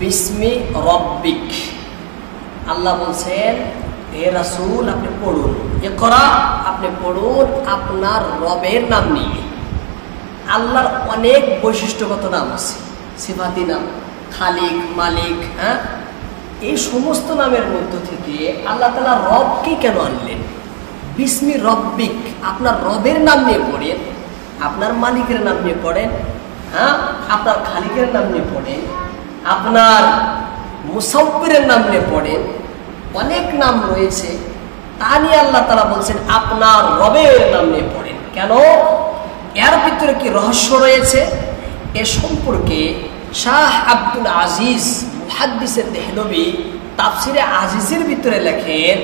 বিস্মি রব্বিক। আল্লাহ বলছেন হে রাসূল আপনি পড়ুন, ইকরা আপনি পড়ুন আপনার রবের নাম নিয়ে। আল্লাহর অনেক বৈশিষ্ট্যগত নাম আছে, সিফাতি নাম, খালিক, মালিক, হ্যাঁ, এই সমস্ত নামের মধ্য থেকে আল্লাহ তাআলা রবকে কেন আনলেন? বিস্মি রব্বিক, আপনার রবের নাম নিয়ে পড়েন, আপনার মালিকের নাম নিয়ে পড়েন, হ্যাঁ, আপনার খালিকের নাম নিয়ে পড়েন, আপনার মুসাব্বিরের নাম নিয়ে পড়েন, অনেক নাম রয়েছে, তা নিয়ে আল্লাহ তাআলা বলছেন আপনার রবের নাম নিয়ে পড়েন। কেন? এর ভিতরে কি রহস্য রয়েছে এ সম্পর্কে শাহ আব্দুল আজিজ মুহাদ্দিসে দেহলভী তাফসিরে আজিজের ভিতরে লেখেন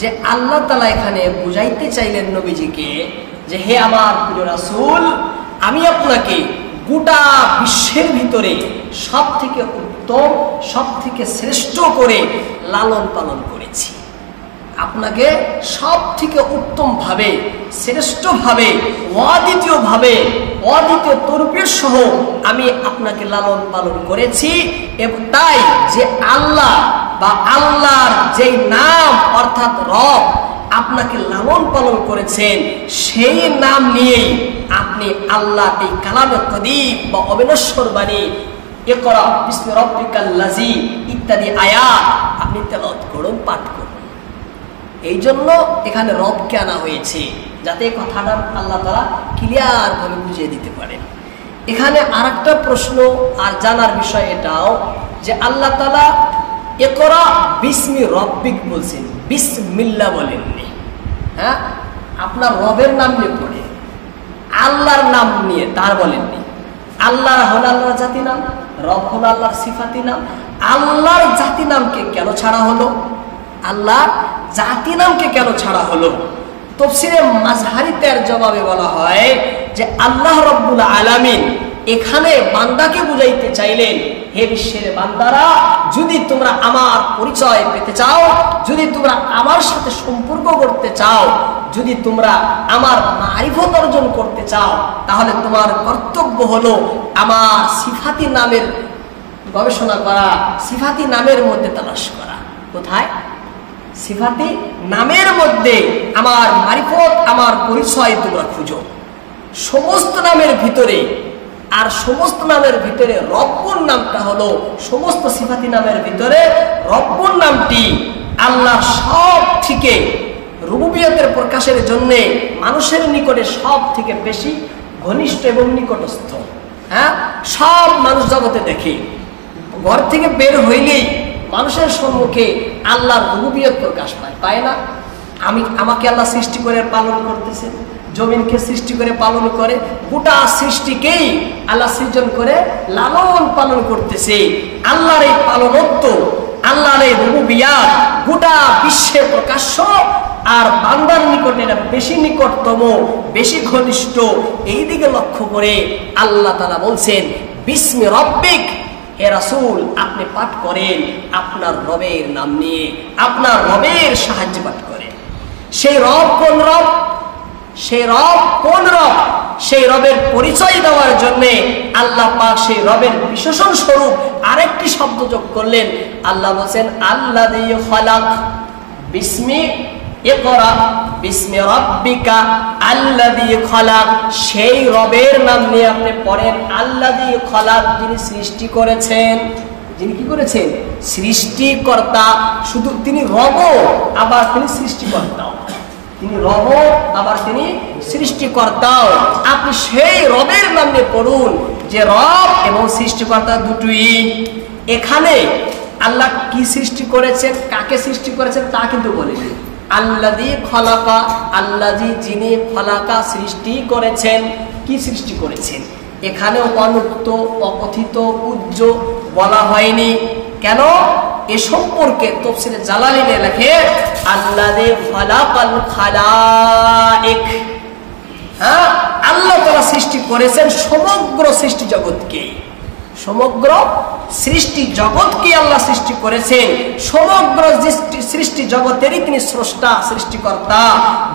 যে আল্লাহ তাআলা এখানে বুঝাইতে চাইলেন নবীজিকে যে হে আমার প্রিয় রাসূল, আমি আপনাকে গোটা বিশ্বের ভিতরে সব থেকে উত্তম, সব থেকে শ্রেষ্ঠ করে লালন পালন করেছি। আপনাকে সব থেকে উত্তম ভাবে, শ্রেষ্ঠ ভাবে, অদ্বিতীয় তরুপের সহ আমি আপনাকে লালন পালন করেছি। এবং তাই যে আল্লাহ বা আল্লাহর যে নাম অর্থাৎ রব আপনাকে লালন পালন করেছেন, সেই নাম নিয়েই আপনি আল্লাহ এই কালামে কদিম বা অবিনশ্বর বাণী ইকরা বিস্মি রব্বিকাল্লাযী ইত্যাদি আয়াত আপনি তেলাওয়াত করুন, পাঠ করুন। এই জন্য এখানে রবকে আনা হয়েছে, যাতে এই কথাটা আল্লাহ তাআলা ক্লিয়ার ভাবে বুঝিয়ে দিতে পারেন। এখানে আরেকটা প্রশ্ন আর জানার বিষয় এটাও যে আল্লাহ তাআলা ইকরা বিস্মি রব্বিক বলছেন, বিসমিল্লাহ বলেননি। হ্যাঁ, আপনার রবের নাম নিয়ে পড়ে, আল্লাহর নাম নিয়ে তার বলেননি। আল্লাহ হল আল্লাহর জাতি নাম, রব হল আল্লাহর সিফাতি নাম। আল্লাহর জাতি নামকে কেন ছাড়া হলো? আল্লাহর জাতি নামকে কেন ছাড়া হলো? তাফসীরে মাজহারিতের জবাবে বলা হয় যে আল্লাহ রাব্বুল আলামিন এখানে বান্দাকে বুঝাইতে চাইলেন, হে বিশ্বের বান্দারা, যদি তোমরা আমার পরিচয় পেতে চাও, যদি তোমরা আমার সাথে সম্পর্ক করতে চাও, যদি তোমরা আমার মারিফত অর্জন করতে চাও, তাহলে তোমার কর্তব্য হলো আমার সিফাতি নামের গবেষণা করা, সিফাতি নামের মধ্যে তালাশ করা। কোথায়? সিফাতি নামের মধ্যে আমার মারিফত, আমার পরিচয় তোমরা খুঁজো। সমস্ত নামের ভিতরে, আর সমস্ত নামের ভিতরে রব্বুর নামটা হলো সমস্ত সিফাতি নামের ভিতরে রব্বুর নামটি আল্লাহর সব থেকে রুবুবিয়তের প্রকাশের জন্য মানুষের নিকটে সব থেকে বেশি ঘনিষ্ঠ এবং নিকটস্থ। হ্যাঁ, সব মানুষ জগতে দেখে, ঘর থেকে বের হইলেই মানুষের সম্মুখে আল্লাহর রুবুবিয়ত প্রকাশ পায়, পায় না? আমাকে আল্লাহ সৃষ্টি করে পালন করতেছেন, জমিনকে সৃষ্টি করে পালন করে, গোটা সৃষ্টিকেই আল্লাহ সৃজন করে লালন পালন করতেছে। আল্লাহর এই পালনত্ব, আল্লাহর এই রুবুবিয়াত গোটা বিশ্বে প্রকাশ্য, আর বান্দার নিকটে এটা বেশি নিকটতম, বেশি ঘনিষ্ঠ। এই দিকে লক্ষ্য করে আল্লাহ তাআলা বলছেন বিস্মি রব্বিক, হে রাসূল আপনি পাঠ করেন আপনার রবের নাম নিয়ে, আপনার রবের সাহায্যে পাঠ করেন। সেই রব কোন রব? সেই রব কোন রব? সেই রবের পরিচয় দেওয়ার জন্য আল্লাহ পাক সেই রবের বিশেষণ স্বরূপ আরেকটি শব্দ যোগ করলেন। আল্লাহ বলেন আল্লাযী খালাক, বিস্মি ইকরা বিস্মি রব্বিকা আল্লাযী খালাক। সেই রবের নাম নিয়ে আপনি পড়েন আল্লাযী খালাক, যিনি সৃষ্টি করেছেন। যিনি কি করেছেন? সৃষ্টিকর্তা। শুধু তিনি রব, আবার তিনি সৃষ্টিকর্তাও। তিনি রব, আবার তিনি সৃষ্টিকর্তাও। আপনি সেই রবের নাম নিয়ে পড়ুন যে রব এবং সৃষ্টিকর্তা দুটোই। এখানে আল্লাহ কি সৃষ্টি করেছেন, কাকে সৃষ্টি করেছেন তা কিন্তু বলেনি। আল্লাযী খালাকা, আল্লাযী যিনি, খালাকা সৃষ্টি করেছেন। কি সৃষ্টি করেছেন? এখানে অনুক্ত, অকথিত, পূজ্য বলা হয়নি। কেন? এ সম্পর্কে তাফসীরে জালালাইনে লেখে আল্লাযী খালাকাল খালায়েক। হ্যাঁ, আল্লাহ তাআলা সৃষ্টি করেছেন সমগ্র সৃষ্টি জগৎকে। সমগ্র সৃষ্টি জগৎকে আল্লাহ সৃষ্টি করেছেন। সমগ্র সৃষ্টি জগতেরই তিনি স্রষ্টা, সৃষ্টিকর্তা।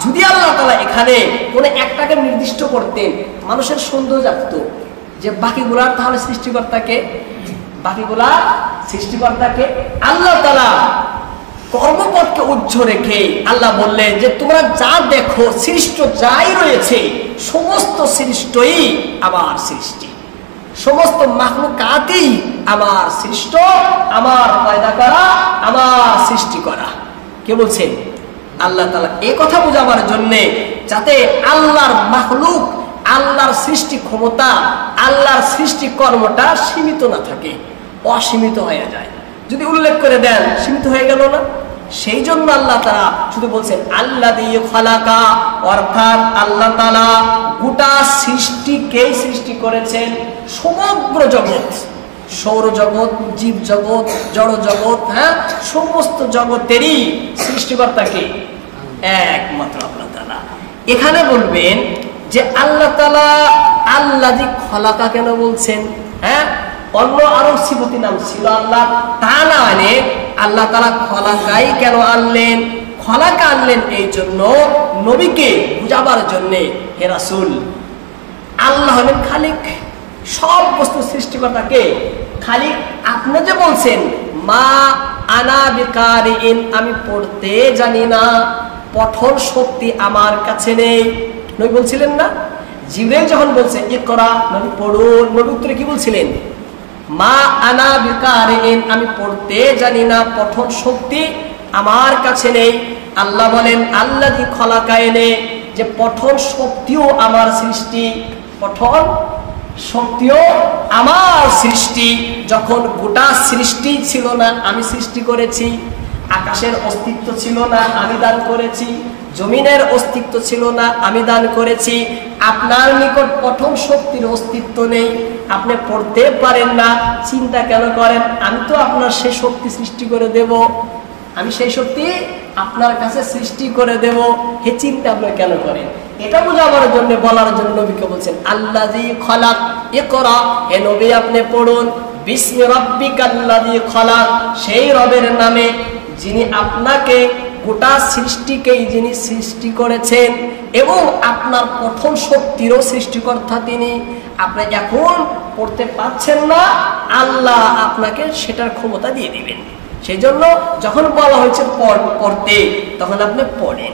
যদি আল্লাহ তাআলা এখানে কোনো একটাকে নির্দিষ্ট করতেন, মানুষের সন্দেহ জাগতো যে বাকিগুলার তাহলে সৃষ্টিকর্তাকে, বাকিগুলা সৃষ্টিকর্তাকে। আল্লাহ তাআলা কর্মপথকে উজ্জ্ব রেখে আল্লাহ বললেন যে তোমরা যা দেখো সৃষ্ট যাই রয়েছে সমস্ত সৃষ্টই আমার সৃষ্টি, সমস্ত মাখলুকাতই আমার সৃষ্ট, আমার পয়দা করা, আমার সৃষ্টি করা। কে বলছেন? আল্লাহ তাআলা। এই কথা বোঝাবার জন্যে যাতে আল্লাহর মাখলুক, আল্লাহর সৃষ্টি ক্ষমতা, আল্লাহর সৃষ্টি কর্মটা সীমিত না থাকে, অসীমিত হয়ে যায়। যদি উল্লেখ করে দেন সীমিত হয়ে গেল না। সেই জন্য আল্লাহ তাআলা শুধু বলছেন আল্লাযী খালাকা, অর্থাৎ আল্লাহ তাআলা গোটা সৃষ্টিকেই সৃষ্টি করেছেন। সমগ্র জগৎ, সৌরজগৎ, জীব জগৎ, জড় জগৎ, সমস্ত জগতেরই সৃষ্টিকর্তাকে একমাত্র আল্লাহ তাআলা। এখানে বলবেন যে আল্লাহ তাআলা আল্লাযী খালাকা কেন বলছেন? অন্য আরো সিফতি নাম ছিল আল্লাহ, তা না আনে আল্লাহ তাআলা খালাকাই কেন আনলেন? খালাকা আনলেন এই জন্য নবীকে বুঝাবার জন্যে, হে রাসূল আল্লাহ হলেন খালিক, সব বস্তু সৃষ্টিকর্তাকে খালিক। আপনি যে বলছেন মা আনা বিকারিন, আমি পড়তে জানি না, পঠন শক্তি আমার কাছে নেই, নবী বলছিলেন না? জিবরাইল যখন বলছে ইকরা, নবী পড়ুন, নবী উত্তরে কি বলছিলেন? মা আনা বিকারিন, আমি পড়তে জানি না, পঠন শক্তি আমার কাছে নেই। আল্লাহ বলেন আল্লাযী খালাকায়নি, যে পঠন শক্তিও আমার সৃষ্টি, পঠন শক্তিও আমার সৃষ্টি। যখন গোটা সৃষ্টি ছিল না আমি সৃষ্টি করেছি, আকাশের অস্তিত্ব ছিল না আমি দান করেছি, জমিনের অস্তিত্ব ছিল না আমি দান করেছি। আপনার নিকট পঠন শক্তির অস্তিত্ব নেই, আপনি পড়তে পারেন না, চিন্তা কেন করেন? আমি তো আপনার সেই শক্তি সৃষ্টি করে দেব, আমি সেই শক্তি আপনার কাছে সৃষ্টি করে দেব, হে চিন্তা আপনি কেন করেন? এটা বোঝাবার জন্য, বলার জন্য নবীকে বলছেন আল্লাযী খালাক, ইকরা, হে নবী আপনি পড়ুন বিসমি রাব্বিকাল্লাযী খালাক, সেই রবের নামে যিনি আপনাকে গোটা সৃষ্টিকেই যিনি সৃষ্টি করেছেন এবং আপনার প্রথম শক্তিরও সৃষ্টিকর্তা তিনি। আপনি এখন পড়তে পারছেন না, আল্লাহ আপনাকে সেটার ক্ষমতা দিয়ে দিবেন। সেই জন্য যখন বলা হয়েছে পড়তে, তখন আপনি পড়েন,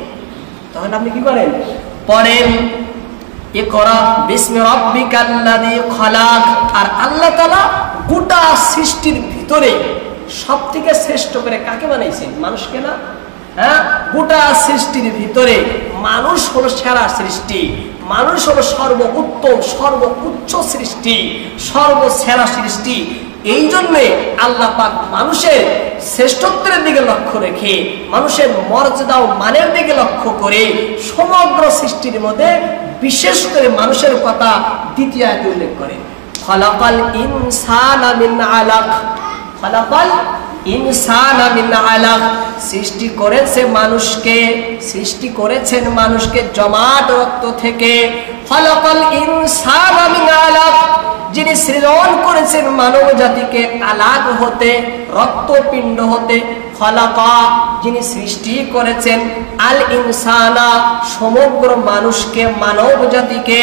তখন আপনি কি করেন? পড়েন। ইকরা বিসমি রাব্বিকাল্লাযী খালাক। আর আল্লাহ তাআলা গোটা সৃষ্টির ভিতরে সবথেকে শ্রেষ্ঠ করে কাকে বানাইছেন? মানুষকে না? গোটা সৃষ্টির ভিতরে মানুষ হলো সেরা সৃষ্টি, মানুষ হলো সর্বোত্তম, সর্বোচ্চ সৃষ্টি, সর্বসেরা সৃষ্টি। এই জন্যে আল্লাহ পাক মানুষের শ্রেষ্ঠত্বের দিকে লক্ষ্য রেখে, মানুষের মর্যাদা ও মানের দিকে লক্ষ্য করে সমগ্র সৃষ্টির মধ্যে বিশেষ করে মানুষের কথা দ্বিতীয় আয়াতে উল্লেখ করেন, খালাকাল ইনসানা মিন আলাক, খালাকাল ইনসানা মিন আলাক, সৃষ্টি করেছে মানুষকে, সৃষ্টি করেছেন মানুষকে জমাট রক্ত থেকে। খালাকাল ইনসানা মিন আলাক, যিনি সৃজন করেছেন মানব জাতিকে আলাক হতে, রক্তপিণ্ড হতে। খালাকা, যিনি সৃষ্টি করেছেন আল ইনসানা, সমগ্র মানুষকে, মানব জাতিকে,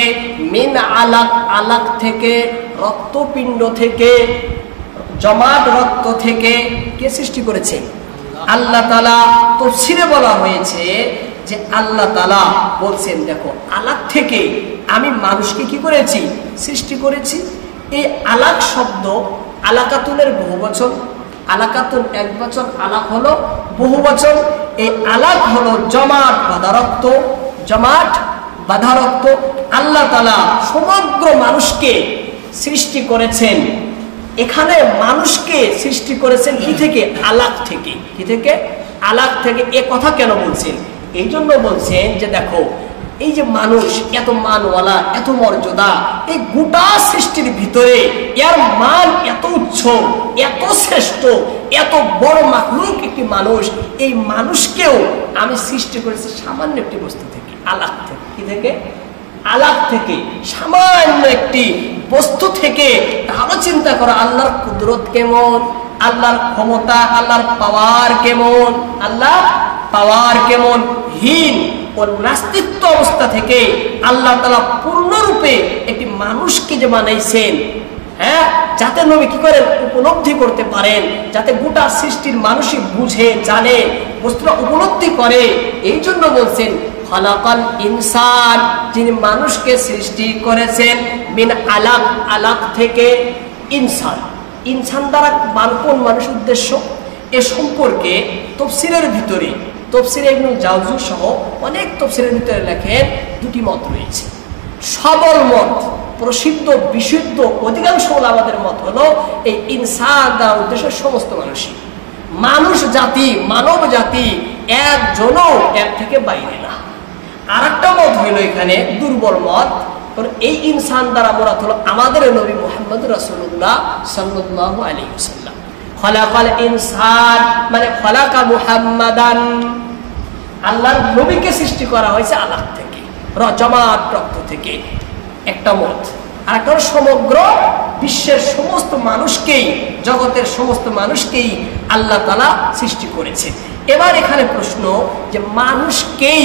মিন আলাক, আলাক থেকে, রক্তপিণ্ড থেকে, জমাট রক্ত থেকে। কে সৃষ্টি করেছেন? আল্লাহ তাআলা। তাফসীরে বলা হয়েছে যে আল্লাহ তাআলা বলছেন দেখো আলাক থেকে আমি মানুষকে কি করেছি? সৃষ্টি করেছি। এই আলাক শব্দ আলাকাতুনের বহুবচন, আলাকাতুন এক বচন, আলাক হলো বহুবচন। এই আলাক হলো জমাট বাঁধা রক্ত, জমাট বাঁধা রক্ত। আল্লাহ তাআলা সমগ্র মানুষকে সৃষ্টি করেছেন। এখানে মানুষকে সৃষ্টি করেছেন কি থেকে? আলাক থেকে। কি থেকে? আলাক থেকে। এ কথা কেন বলছেন? এই জন্য বলছেন যে দেখো এই যে মানুষ এত মানওয়ালা, এত মর্যাদা, এই গোটা সৃষ্টির ভিতরে এর মান এত উচ্চ, এত শ্রেষ্ঠ, এত বড় মাখলুক একটি মানুষ, এই মানুষকেও আমি সৃষ্টি করেছি সামান্য একটি বস্তু থেকে, আলাক থেকে। কি থেকে? আলাক থেকে, সামান্য একটি বস্তু থেকে। তাহলে চিন্তা করো আল্লাহর কুদরত কেমন, আল্লাহর ক্ষমতা, আল্লাহর পাওয়ার কেমন, আল্লাহ পাওয়ার কেমন। হীন ও নাস্তিত্ব অবস্থা থেকে আল্লাহ তাআলা পূর্ণরূপে একটি মানুষকে যে বানাইছেন, হ্যাঁ, যাতে নবী কি করেন উপলব্ধি করতে পারেন, যাতে গোটা সৃষ্টির মানুষই বুঝে জানে, বস্তুটা উপলব্ধি করে। এই জন্য বলছেন খালাকাল ইনসান, যিনি মানুষকে সৃষ্টি করেছেন মিন আলাক, আলাক থেকে ইনসান। ইনসান দ্বারা কোন মানুষ উদ্দেশ্য, এ সম্পর্কে তাফসীরের ভিতরে, তাফসীরে ইবনে জাওজি সহ অনেক তাফসীরের ভিতরে লেখেন দুটি মত রয়েছে। সবল মত, প্রসিদ্ধ বিশুদ্ধ অধিকাংশ ওলামাদের মত হলো এই ইনসান দ্বারা উদ্দেশ্য সমস্ত মানুষই, মানুষ জাতি, মানব জাতি একজনও এর থেকে বাইরে না। আর একটা মত হইল এখানে দুর্বল মত, এই ইনসান দ্বারা মুরাদ হলো আমাদের নবী মুহাম্মদ রাসূলুল্লাহ সাল্লাল্লাহু আলাইহি ওয়াসাল্লাম। খালাকাল ইনসান মানে খালাকা মুহাম্মাদান, আল্লাহর নবীকে সৃষ্টি করা হয়েছে আলাক থেকে, জমাট রক্ত থেকে, একটা মত। আর একটা সমগ্র বিশ্বের সমস্ত মানুষকেই, জগতের সমস্ত মানুষকেই আল্লাহ তাআলা সৃষ্টি করেছে। এবার এখানে প্রশ্ন যে মানুষকেই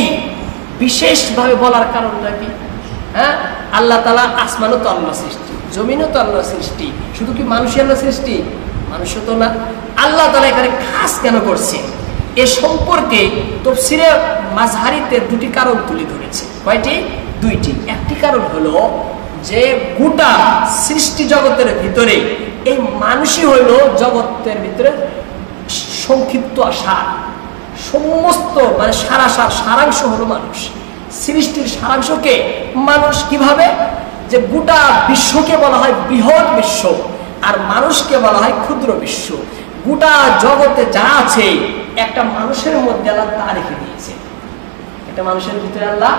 বিশেষভাবে বলার কারণটা কি? হ্যাঁ, আল্লাহ তাআলা আসমানও তো আল্লাহ সৃষ্টি, জমিনও তো আল্লাহ সৃষ্টি, শুধু কি মানুষই আল্লাহ সৃষ্টি? মানুষও তো না। আল্লাহ তাআলা এখানে খাস কেন করছে এ সম্পর্কে তাফসীরে মাযহারিতে দুটি কারণ তুলে ধরেছে। কয়টি? দুইটি। একটি কারণ হলো যে গোটা সৃষ্টি জগতের ভিতরে এই মানুষই হইল জগতের ভিতরে সংক্ষিপ্ত সার, সমস্ত মানে সারাংশ হলো মানুষ। সৃষ্টির সারাংশকে মানুষ কিভাবে, যে গোটা বিশ্বকে বলা হয় বৃহৎ বিশ্ব, আর মানুষকে বলা হয় ক্ষুদ্র বিশ্ব। গোটা জগতে যা আছে একটা মানুষের মধ্যে আল্লাহ তা রেখে দিয়েছে, একটা মানুষের ভিতরে আল্লাহ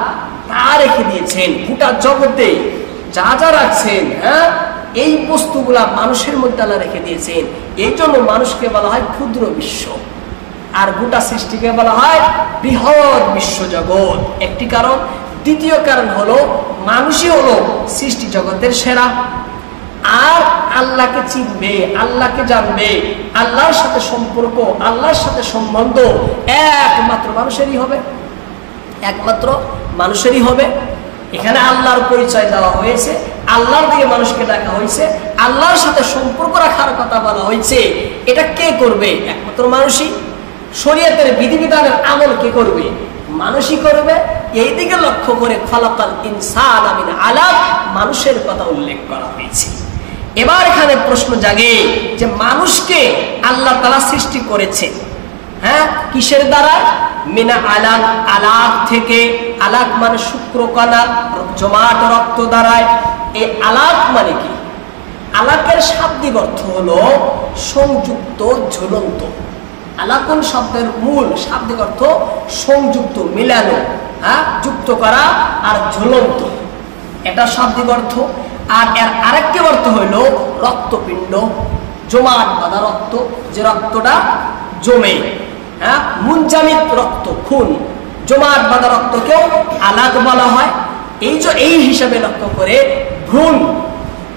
তা রেখে দিয়েছেন। গোটা জগতে যা যা রাখছেন, হ্যাঁ, এই বস্তুগুলা মানুষের মধ্যে আল্লাহ রেখে দিয়েছেন। এই জন্য মানুষকে বলা হয় ক্ষুদ্র বিশ্ব, আর গোটা সৃষ্টিকে বলা হয় বৃহৎ বিশ্ব জগৎ। একটি কারণ। দ্বিতীয় কারণ হলো মানুষই হলো সৃষ্টি জগতের সেরা। আর আল্লাহকে চিনবে, আল্লাহকে জানবে, আল্লাহর সাথে সম্পর্ক, আল্লাহর সাথে সম্বন্ধ একমাত্র মানুষেরই হবে, একমাত্র মানুষেরই হবে। এখানে আল্লাহর পরিচয় দেওয়া হয়েছে, আল্লাহর দিকে মানুষকে ডাকা হয়েছে, আল্লাহর সাথে সম্পর্ক রাখার কথা বলা হয়েছে। এটা কে করবে? একমাত্র মানুষই। শরীয়তের বিধিবিধানের আমল কে করবে? মানুষই করবে। এই দিকে লক্ষ্য করে খালাকাল ইনসানা মিন আলাক, মানুষের কথা উল্লেখ করা হয়েছে। এবার এখানে প্রশ্ন জাগে যে মানুষকে আল্লাহ তাআলা সৃষ্টি করেছে, হ্যাঁ, কিসের দ্বারা? মিনা আলাক, আলাক থেকে। আলাক মানে শুক্রকণা, জমাট রক্ত দ্বারায়। এই আলাক মানে কি? আলাকের শাব্দিক অর্থ হলো সংযুক্ত, ঝুলন্ত। আলাকুন শব্দের মূল শাব্দিক অর্থ সংযুক্ত, মিলানো, হ্যাঁ, যুক্ত করা আর ঝুলন্ত, এটা শাব্দিক অর্থ। আর এর আরেকটি অর্থ হইল রক্তপিণ্ড, জমাট বাঁধা রক্ত, যে রক্তটা জমে, হ্যাঁ, মুনজামিদ রক্ত, খুন, জমাট বাঁধা রক্তকেও আলাক বলা হয়। এই হিসাবে লক্ষ্য করে ভ্রূণ,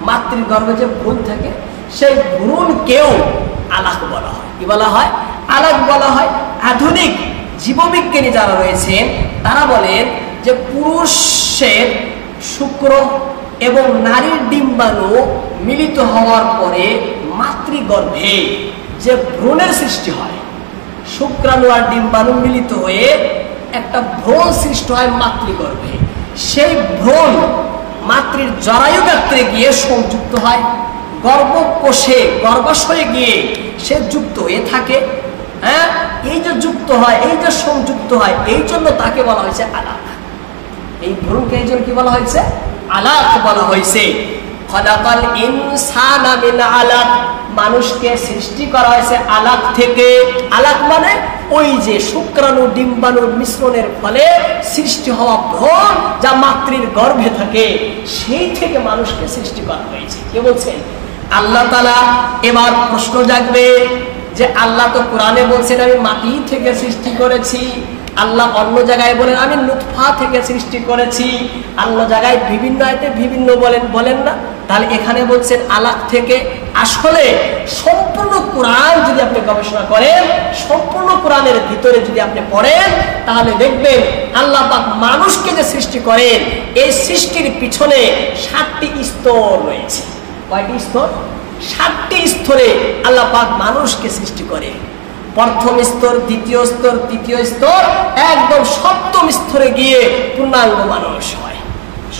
মাতৃগর্ভে যে ভ্রূণ থাকে সেই ভ্রূণকেও আলাক বলা হয়। কি বলা হয়? আলাক বলা হয়। আধুনিক জীববিজ্ঞানী যারা রয়েছেন তারা বলেন যে পুরুষের শুক্র এবং নারীর ডিম্বাণু মিলিত হওয়ার পরে মাতৃগর্ভে যে ভ্রূণের সৃষ্টি হয়, শুক্রাণু আর ডিম্বাণু মিলিত হয়ে একটা ভ্রূণ সৃষ্টি হয় মাতৃগর্ভে। সেই ভ্রূণ মাতৃর জরায়ু গাত্রে গিয়ে সংযুক্ত হয়, গর্ভকোষে, গর্ভাশয়ে গিয়ে সে যুক্ত হয়ে থাকে। হ্যাঁ, এই যে যুক্ত হয়, এই যে সংযুক্ত হয়, এই জন্য তাকে বলা হয়েছে আলাক। এই ভ্রূণকে এই জন্য কি বলা হয়েছে? আলাক বলা হয়েছে। খালাকাল ইনসানা মিন আলাক, মানুষকে সৃষ্টি করা হয়েছে আলাক থেকে। আলাক মানে ওই যে শুক্রাণু ডিম্বাণুর মিশ্রণের ফলে সৃষ্টি হওয়া ভ্রূণ যা মাতৃর গর্ভে থাকে, সেই থেকে মানুষকে সৃষ্টি করা হয়েছে। কে বলছেন? আল্লাহ তাআলা। এবার প্রশ্ন জাগবে যে আল্লাহ তো কোরআনে বলছেন আমি মাটি থেকে সৃষ্টি করেছি, আল্লাহ অন্য জায়গায় বলেন আমি নুতফা থেকে সৃষ্টি করেছি, অন্য জায়গায় বিভিন্ন আয়াতে বিভিন্ন বলেন না? তাহলে এখানে বলছেন আলাক থেকে। আসলে সম্পূর্ণ কোরআন যদি আপনি গবেষণা করেন, সম্পূর্ণ কোরআনের ভিতরে যদি আপনি পড়েন, তাহলে দেখবেন আল্লাহ পাক মানুষকে যে সৃষ্টি করেন, এই সৃষ্টির পিছনে 7টি স্তর রয়েছে। কয়টি স্তর? 7টি স্তরে আল্লাহ পাক মানুষকে সৃষ্টি করে। প্রথম স্তর, দ্বিতীয় স্তর, তৃতীয় স্তর, একদম সপ্তম স্তরে গিয়ে পূর্ণাঙ্গ মানুষ হয়।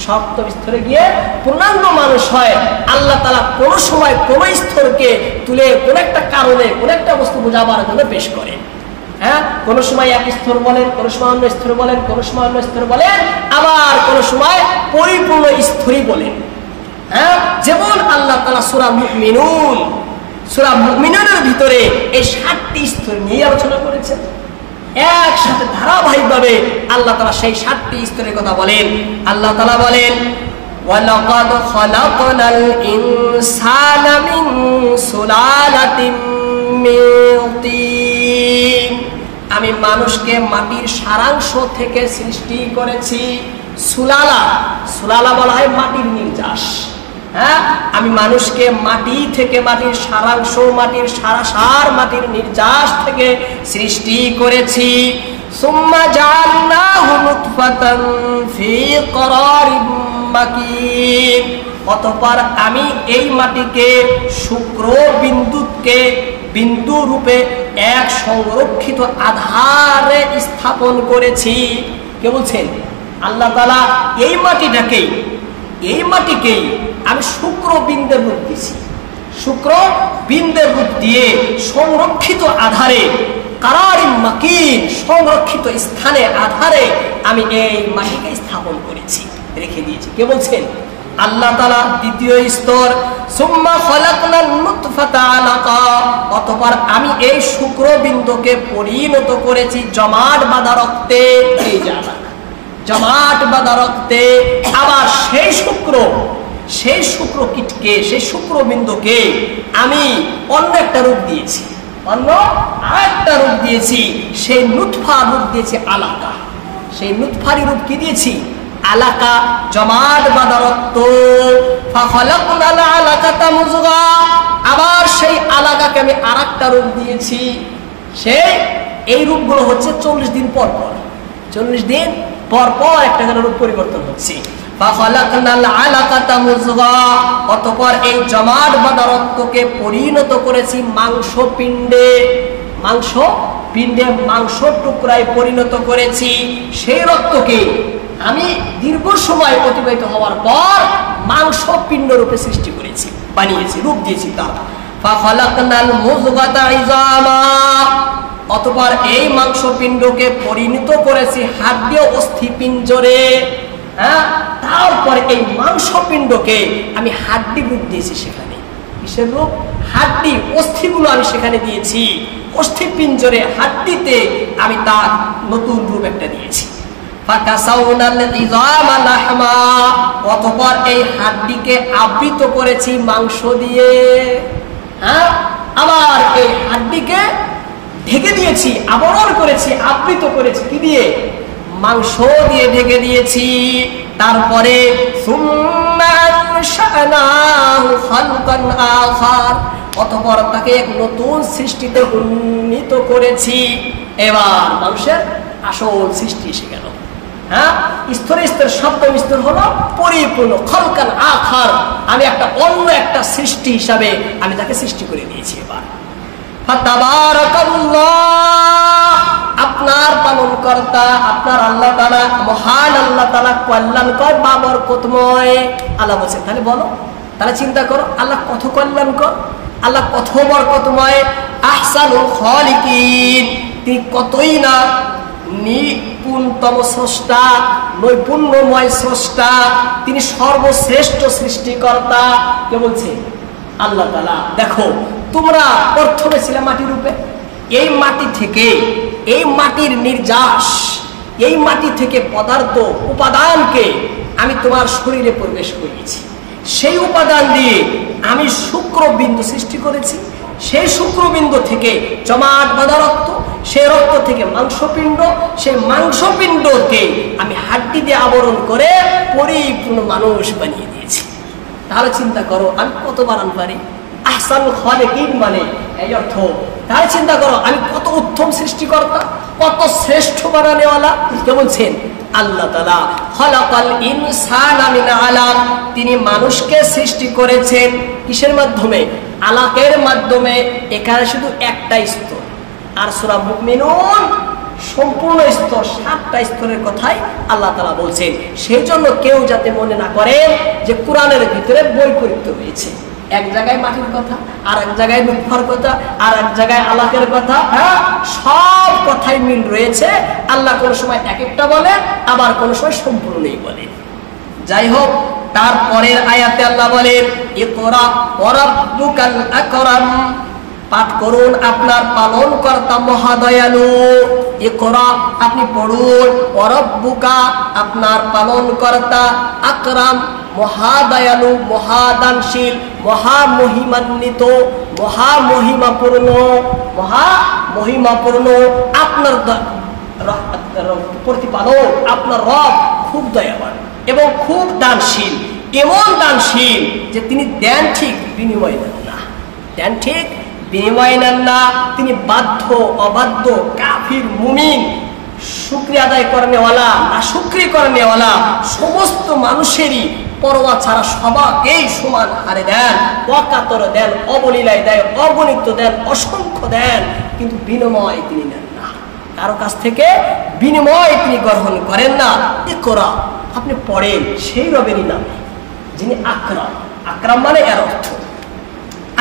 সপ্তম স্তরে গিয়ে পূর্ণাঙ্গ মানুষ হয়। আল্লাহ তাআলা কোন সময় কোন স্তরকে তুলে কোন একটা কারণে কোন একটা বস্তু বোঝাবার জন্য পেশ করেন। হ্যাঁ, কোন সময় এক স্তর বলেন, কোন সময় অন্য স্তর বলেন, কোন সময় অন্য স্তর বলেন, আবার কোন সময় পরিপূর্ণ স্তরই বলেন। হ্যাঁ, যেমন আল্লাহ তাআলা সূরা মুমিনুনের ভিতরে এই 7টি স্তর নিয়ে আলোচনা করেছেন। একসাথে ধারাবাহিকভাবে আল্লাহ তাআলা সেই 7টি স্তরের কথা বলেন। আল্লাহ তাআলা বলেন, ওয়ালাকাদ খালাকনাল ইনসানা মিন সুলালাতিন মিন তিন। আমি মানুষকে মাটির সারাংশ থেকে সৃষ্টি করেছি। সুলালা বলা হয় মাটির নির্যাস। হ্যাঁ, আমি মানুষকে মাটি থেকে, মাটির সারাংশ, মাটির সারাসার, মাটির নির্যাস থেকে সৃষ্টি করেছি। সুম্মা জাআলনাহু নুতফাতান ফি করারিম মাকিন। অতঃপর আমি এই মাটিকে শুক্র বিন্দু রূপে এক সংরক্ষিত আধারে স্থাপন করেছি। কে বলছেন? আল্লাহ তাআলা এই মাটিকেই আমি শুক্র বিন্দুর রূপ দিয়েছি। শুক্র বিন্দুর রূপ দিয়ে সংরক্ষিত আধারে, কারারিম মাকিন, সংরক্ষিত স্থানে, আধারে আমি এই মাটিকে স্থাপন করেছি, রেখে দিয়েছি। কে বলছেন? আল্লাহ তাআলা। দ্বিতীয় স্তর, সুম্মা খালাকনান নুতফাতা আলাকা। অতঃপর আমি এই শুক্র বিন্দুকে পরিণত করেছি জমাট বাঁধা রক্তে। এই জমাট বাঁধা রক্তে। আবার সেই শুক্র কীটকে, সেই শুক্র বিন্দুকে আমি অন্য একটা রূপ দিয়েছি, অন্য আরেকটা রূপ দিয়েছি। সেই নুতফার রূপ দিয়েছি আলাকা। সেই নুতফারি রূপ কি দিয়েছি? আলাকা, জমাট বাঁধা রক্ত। ফাখালাকনাল আলাকাতা মুযগা। আবার সেই আলাকাকে আমি আরেকটা রূপ দিয়েছি। এই রূপগুলো হচ্ছে 40 দিন পর পর, 40 দিন পর পর একটা রূপ পরিবর্তন হচ্ছে। ফাখালাকনাল আলাকাতা মুযগা। অতঃপর এই জমাট বাঁধা রক্তকে পরিণত করেছি মাংসপিণ্ডে। মাংস টুকরায় পরিণত করেছি। সেই রক্তকে আমি দীর্ঘ সময় অতিবাহিত হওয়ার পর মাংসপিণ্ড রূপে সৃষ্টি করেছি, বানিয়েছি, রূপ দিয়েছি তার। ফাখালাকনাল মুযগাতা ইযামা। অতঃপর এই মাংসপিণ্ডকে পরিণত করেছি হাড় ও অস্থিপিঞ্জরে। হ্যাঁ, তারপরে এই মাংসপিণ্ডকে আমি হাড্ডি রূপ দিয়েছি। সেখানে কিসের রূপ? হাড্ডি, অস্থিগুলো আমি সেখানে দিয়েছি। অস্থিপিঞ্জরে, হাড্ডিতে আমি তার নতুন রূপ একটা দিয়েছি। ফাকাসাউনাল ইযামা লাহমা। অতঃপর এই হাড্ডিকে আবৃত করেছি মাংস দিয়ে। হ্যাঁ, আবার এই হাড্ডিকে ঢেকে দিয়েছি, আবরণ করেছি, আবৃত করেছি কি দিয়ে? মাংস দিয়ে ঢেকে দিয়েছি। তারপরে সুম্মা আনশানাহু খালকান আখার। অতঃপর তাকে এক নতুন সৃষ্টিতে উন্নীত করেছি। এবার মানুষের আসল সৃষ্টি এসে গেল। হ্যাঁ, স্তরে স্তরে সপ্তম স্তর হলো পরিপূর্ণ খালকান আখার। আমি অন্য একটা সৃষ্টি হিসাবে আমি তাকে সৃষ্টি করে দিয়েছি। এবার ফাতাবারাকাল্লাহ, আপনার পালনকর্তা, আপনার আল্লাহ তাআলা, মহান আল্লাহ তাআলা কল্যাণকর বা বরকতময়। আল্লাহ বলছেন, তাহলে বলো, তাহলে চিন্তা করো, আল্লাহ কত কল্যাণকর, আল্লাহ কত বরকতময়। আহসানুল খালিকিন, তিনি কতই না নিপুণতম স্রষ্টা, নৈপুণ্যময় স্রষ্টা, তিনি সর্বশ্রেষ্ঠ সৃষ্টিকর্তা। কে বলছে? আল্লাহ তাআলা। দেখো, তোমরা প্রথমে ছিলে মাটি রূপে। এই মাটি থেকে, এই মাটির নির্যাস, এই মাটি থেকে পদার্থ, উপাদানকে আমি তোমার শরীরে প্রবেশ করিয়েছি। সেই উপাদান দিয়ে আমি শুক্রবিন্দু সৃষ্টি করেছি। সেই শুক্রবিন্দু থেকে জমাট বাঁধা রক্ত, সেই রক্ত থেকে মাংসপিণ্ড, সেই মাংসপিণ্ডকে আমি হাড্ডি দিয়ে আবরণ করে পরিপূর্ণ মানুষ বানিয়ে দিয়েছি। তাহলে চিন্তা করো, আমি কত বানান পারি। আহসানুল খালিকিন মানে এই অর্থ। তাই চিন্তা করো আমি কত উত্তম সৃষ্টিকর্তা, কত শ্রেষ্ঠ বানানেওয়ালা। কে বলছেন? আল্লাহ তাআলা। খালাকাল ইনসানা মিন আলাক, তিনি মানুষকে সৃষ্টি করেছেন কিসের মাধ্যমে? আলাকের মাধ্যমে। এখানে শুধু একটা স্তর, আর সূরা মুমিনুন সম্পূর্ণ স্তর, 7টা স্তরের কথাই আল্লাহ তাআলা বলছেন। সেই জন্য কেউ যাতে মনে না করেন যে কোরআনের ভিতরে বৈপরীত্য রয়েছে, এক জায়গায় মাটির কথা, আর এক জায়গায় নুতফার কথা, আর এক জায়গায় আলাকের কথা। হ্যাঁ, সব কথাই মিল রয়েছে। আল্লাহ কোন সময় এক একটা বলে, আবার কোন সময় সম্পূর্ণই বলে। যাই হোক, তারপরের আয়াতে আল্লাহ বলেন ইকরা ওয়া রাব্বুকাল আকরাম, পাঠ করুন আপনার পালনকর্তা মহাদয়ালু। ইকরা, আপনি পড়ুন। ওয়া রাব্বুকা, আপনার পালনকর্তা। আকরাম, মহাদয়ালু, মহাদানশীল, মহামহিমান্বিত, মহামহিমাপূর্ণ, মহামহিমাপূর্ণ। আপনার প্রতিপালক, আপনার রব খুব দয়াবান এবং খুব দানশীল। এমন দানশীল যে তিনি দেন ঠিক, বিনিময় দেন না। দেন ঠিক, বিনিময় নেন না। তিনি বাধ্য অবাধ্য, কাফির মুমিন, শুকরিয়া আদায় করনেওয়ালা, নাশুকরি করনেওয়ালা সমস্ত মানুষেরই পরোয়া ছাড়া সবাইকেই সমান হারে দেন, অকাতর দেন, অবলীলায় দেন, অগণিত দেন, অসংখ্য দেন, কিন্তু বিনিময় তিনি নেন না। কারো কাছ থেকে বিনিময় তিনি গ্রহণ করেন না। ইকরা, আপনি পড়েন সেই রবেরই নামে যিনি আকরাম। আকরাম মানে এর অর্থ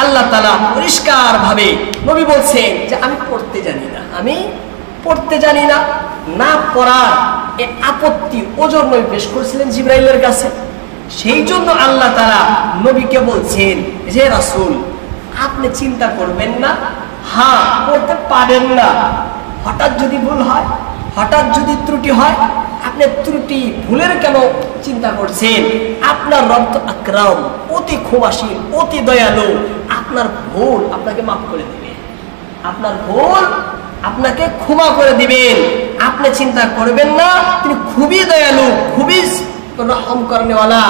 আল্লাহ তাআলা পরিষ্কার ভাবে নবী বলছেন যে আমি পড়তে জানি না, আমি পড়তে জানি না। না পড়ার এ আপত্তি ওজর নবী পেশ করেছিলেন জিবরাইলের কাছে। সেই জন্য আল্লাহ তাআলা নবীকে বলছেন যে রাসূল, আপনি চিন্তা করবেন না, হ্যাঁ পড়তে পারেন না, হঠাৎ যদি ভুল হয়, হঠাৎ যদি ত্রুটি হয়, আপনি ত্রুটি ভুলের কেন চিন্তা করছেন? আপনার রব তো আকরাম, অতি ক্ষমাশীল, অতি দয়ালু। আপনার ভুল আপনাকে মাফ করে দিবে, আপনার ভুল আপনাকে ক্ষমা করে দিবেন। আপনি চিন্তা করবেন না, তিনি খুবই দয়ালু, খুবই রহম করনেওয়ালা।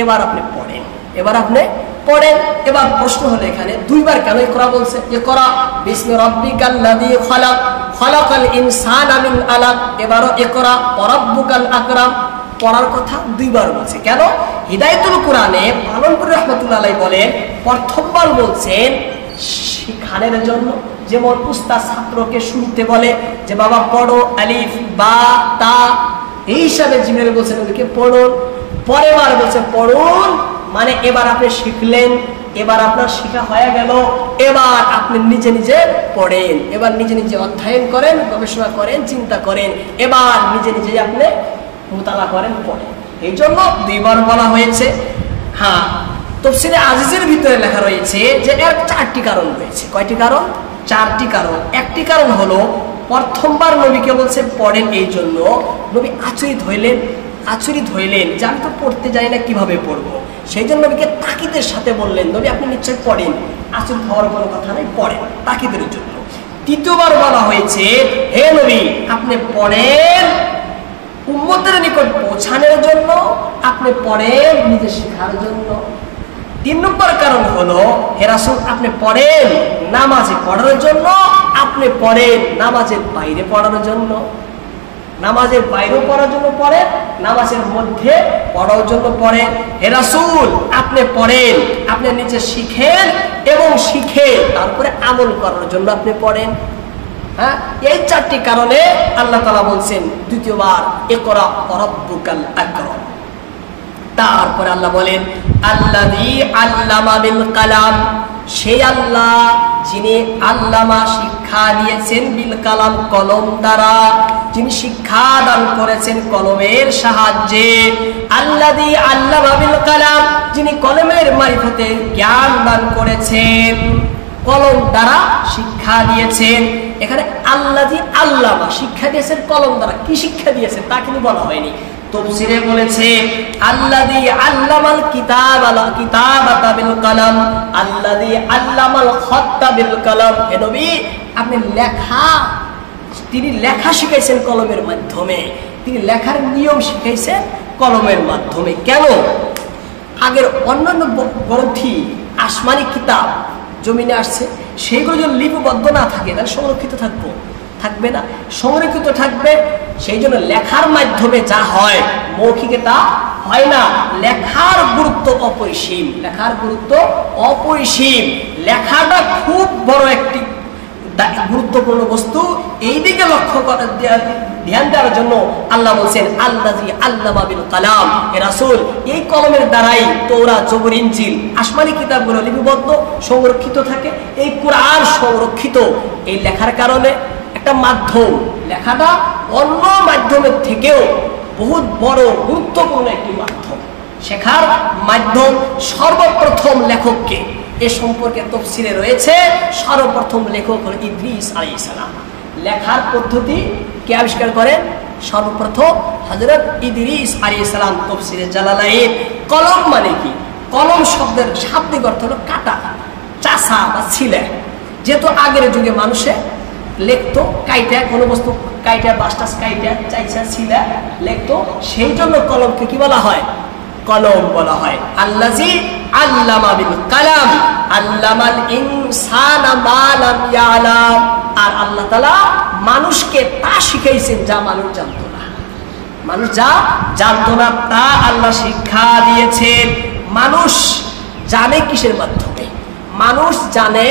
এবার আপনি পড়েন, এবার আপনি পড়েন। এবার প্রশ্ন হলো এখানে দুইবার কেন ইকরা বলছে? ইকরা বিসমি রাব্বিকাল্লাযী খালাক, খালাকাল ইনসানা মিন আলাক। এবারও ইকরা ওয়া রাব্বুকাল আকরাম, পড়ার কথা দুইবার বলছে। কেন? হিদায়াতুল কোরআনে পালনপুর রাহমাতুল্লাহ আলাইহি বলেন প্রথমবার বলছেন শিখানোর জন্য, যেমন উস্তাদ ছাত্রকে শুনতে বলে যে বাবা পড়ো, আলিফ বা তা, এই হিসাবে জিবরাইল বলছেন ওদেরকে পড়ুন। পরের বার বলছে পড়ুন, মানে এবার আপনি শিখলেন, এবার আপনার শিখা হয়ে গেল, এবার আপনি নিজে নিজে পড়েন, এবার নিজে নিজে অধ্যয়ন করেন, গবেষণা করেন, চিন্তা করেন, এবার নিজে নিজে আপনি মুতালা করেন, পড়েন। এই জন্য দুইবার বলা হয়েছে। হ্যাঁ, তাফসীরে আজিজের ভিতরে লেখা রয়েছে যে এর 4টি কারণ রয়েছে। কয়টি কারণ? 4টি কারণ। একটি কারণ হলো প্রথমবার নবীকে বলছে পড়েন, এই জন্য নবী আচরিত হইলেন যে আমি তো পড়তে জানি না, কিভাবে পড়বো। সেই জন্য নবীকে তাকিদের সাথে বললেন নবী আপনি নিশ্চয় পড়েন, আচরিত হওয়ার কোনো কথা নেই, পড়েন, তাকিদের জন্য। দ্বিতীয়বার বলা হয়েছে হে নবী আপনি পড়েন উম্মতের নিকট পৌঁছানোর জন্য, আপনি পড়েন নিজে শেখার জন্য। 3 নম্বর কারণ হলো হে রাসূল আপনি পড়েন নামাজে পড়ার জন্য, আপনি পড়েন নামাজের বাইরে পড়ার জন্য। নামাজের বাইরে পড়ার জন্য পড়েন, নামাজের মধ্যে পড়ার জন্য পড়েন। হে রাসূল আপনি পড়েন, আপনি নিজে শিখেন এবং শিখে তারপরে আমল করার জন্য আপনি পড়েন। হ্যাঁ, এই 4টি কারণে আল্লাহ তাআলা বলছেন দ্বিতীয়বার ইকরা ওয়া রাব্বুকাল আকরাম। তারপরে আল্লাহ বলেন আল্লাযী আল্লামা বিল কালাম, সেই আল্লাহ যিনি আল্লামা শিক্ষা দিয়েছেন বিল কালাম কলম দ্বারা, যিনি শিক্ষা দান করেছেন কলমের সাহায্যে। আল্লাযী আল্লামা বিল কালাম, যিনি কলমের মারিফতে জ্ঞান দান করেছেন, কলম দ্বারা শিক্ষা দিয়েছেন। এখানে আল্লাযী আল্লামা শিক্ষা দিয়েছেন কলম দ্বারা, কি শিক্ষা দিয়েছেন তা কিন্তু বলা হয়নি। তাফসীরে বলেছে আল্লাযী আল্লামাল কিতাবাতা বিল কলম, আল্লাযী আল্লামাল খাত্তা বিল কলম। হে নবী আপনি তিনি লেখা শিখাইছেন কলমের মাধ্যমে, তিনি লেখার নিয়ম শিখাইছেন কলমের মাধ্যমে। কেন? আগের অন্যান্য গ্রন্থি আসমানি কিতাব জমিনে আসছে, সেইগুলো যদি লিপিবদ্ধ না থাকে তাহলে সংরক্ষিত থাকবে না, সংরক্ষিত থাকবে। সেই জন্য লেখার মাধ্যমে যা হয় মৌখিকে তা হয় না। লেখার গুরুত্ব অপরিসীম, লেখার গুরুত্ব অপরিসীম। লেখাটা খুব বড় একটি গুরুত্বপূর্ণ বস্তু। এই দিকে লক্ষ্য ধ্যান দেওয়ার জন্য আল্লাহ বলছেন আল্লাযী আল্লামা বিল কালাম, হে রাসূল এই কলমের দ্বারাই তাওরাত, জবুর, ইনজিল আসমানি কিতাবগুলো লিপিবদ্ধ সংরক্ষিত থাকে। এই কুরআন সংরক্ষিত এই লেখার কারণে একটা মাধ্যম, লেখাটা অন্য মাধ্যমের থেকেও বহুত বড় গুরুত্বপূর্ণ একটি মাধ্যম, শেখার মাধ্যম। সর্বপ্রথম লেখককে এ সম্পর্কে তাফসীরে রয়েছে, সর্বপ্রথম লেখক হল ইদ্রিস আলাইহিস সালাম। লেখার পদ্ধতি কে আবিষ্কার করেন? সর্বপ্রথম হযরত ইদ্রিস আলাইহিস সালাম। তাফসীরে জালালাইন। কলম মানে কি? কলম শব্দের শাব্দিক অর্থ হলো কাটা, চাষা বা ছিলে। যেহেতু আগের যুগে মানুষে লিখতো কাইটা, কোনো বস্তু কাইটা, বাসটাস কাইটা, চাইছা ছিলা লিখতো, সেই জন্য কলমকে কি বলা হয়? কলম বলা হয়। আল্লাযী আল্লামা বিল কালাম আল্লামাল ইনসানা মা লাম ইয়ালাম। আর আল্লাহ তাআলা মানুষকে তা শিখাইছেন যা মানুষ জানতো না। মানুষ যা জানতো না তা আল্লাহ শিক্ষা দিয়েছেন। মানুষ জানে কিসের মাধ্যমে? মানুষ জানে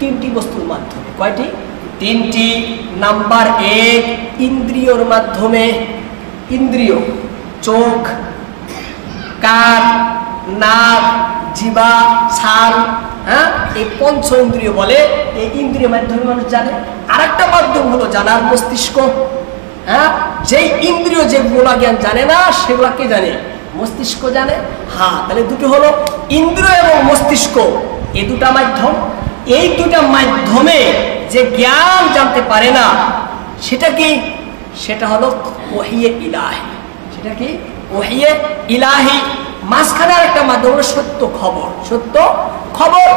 তিনটি বস্তুর মাধ্যমে। কয়টি? তিনটি। নাম্বার 1 ইন্দ্রিয়র মাধ্যমে। ইন্দ্রিয়, চোখ, কান, নাক, জিহ্বা, ছাল, হ্যাঁ, এই পঞ্চ ইন্দ্রিয় বলে। এই ইন্দ্রিয় মাধ্যমে মানুষ জানে। আরেকটা মাধ্যম হলো জানার মস্তিষ্ক। হ্যাঁ, যেই ইন্দ্রিয় যেগুলো জ্ঞান জানে না সেগুলো কে জানে? মস্তিষ্ক জানে। হ্যাঁ, তাহলে দুটো হলো ইন্দ্রিয় এবং মস্তিষ্ক, এই দুটা মাধ্যম। এই দুটা মাধ্যমে যে জ্ঞান জানতে পারে না সেটা কি? সেটা হলো ওহিয়ে ইলাহি। সেটা কি? ওহিয়ে ইলাহি। মাঝখানে একটা মাধ্যম হলো সত্য খবর। সত্য খবর,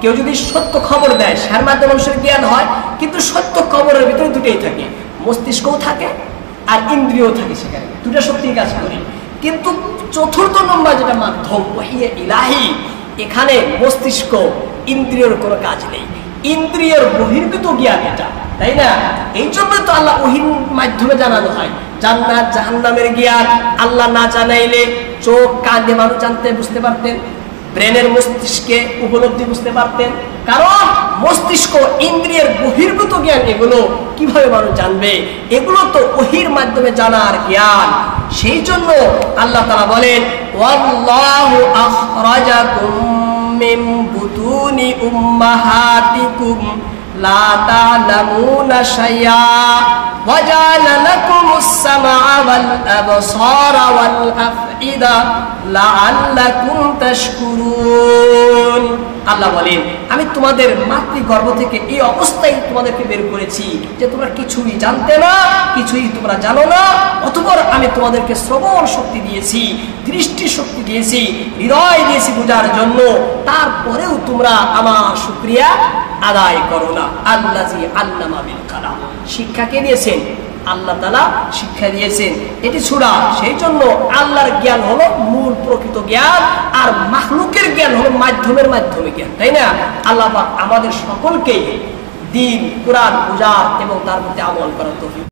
কেউ যদি সত্য খবর দেয় তার মাধ্যমে মানুষের জ্ঞান হয়। কিন্তু সত্য খবরের ভিতরে দুটোই থাকে, মস্তিষ্কও থাকে আর ইন্দ্রিয়ও থাকে, সেখানে দুটা শক্তি কাজ করে। কিন্তু চতুর্থ নম্বর যেটা মাধ্যম ওহিয়ে ইলাহি, এখানে মস্তিষ্ক ইন্দ্রিয়র কোনো কাজ নেই, ইন্দ্রিয়র বহির্ভূত জ্ঞান এটা, তাই না? এই জন্য তো আল্লাহ ওহির মাধ্যমে জানানো হয়। জান্নাত জাহান্নামের জ্ঞান আল্লাহ না জানাইলে চোখ কান দিয়ে মানুষ জানতে বুঝতে পারতেন, ব্রেনের মস্তিষ্কে উপলব্ধি বুঝতে পারতেন। কারণ মস্তিষ্ক ইন্দ্রিয়ের বহির্ভূত জ্ঞান, এগুলো কিভাবে মানুষ জানবে? এগুলো তো ওহির মাধ্যমে জানার জ্ঞান। সেই জন্য আল্লাহ তাআলা বলেন ওয়াল্লাহু আখরাজাকুম মিন বুতুনি উম্মাহাতিকুম লা তা'লামুনা শাইআ ওয়া জা'আলা লাকুমুস সামআ ওয়াল আবসারা ওয়াল আফইদা লাআল্লাকুম তাশকুরুন। আল্লাহ বলেন আমি তোমাদের মাতৃগর্ভ থেকে এই অবস্থায় তোমাদেরকে বের করেছি যে তোমরা কিছুই জানতে না, কিছুই তোমরা জানো না। অতঃপর আমি তোমাদেরকে শ্রবণ শক্তি দিয়েছি, দৃষ্টি শক্তি দিয়েছি, হৃদয় দিয়েছি বোঝার জন্য। তারপরেও তোমরা আমার শুকরিয়া আদায় করো না। আল্লাযী আল্লামা বিল কালাম। শিক্ষা কে দিয়েছেন? আল্লাহ তাআলা শিক্ষা দিয়েছেন। এটি সূরা। সেই জন্য আল্লাহর জ্ঞান হলো মূল প্রকৃত জ্ঞান, আর মাখলুকের জ্ঞান হলো মাধ্যমের মাধ্যমে জ্ঞান, তাই না? আল্লাহ পাক আমাদের সকলকে দ্বীন কুরআন বুঝার এবং তার প্রতি আমল করার তৌফিক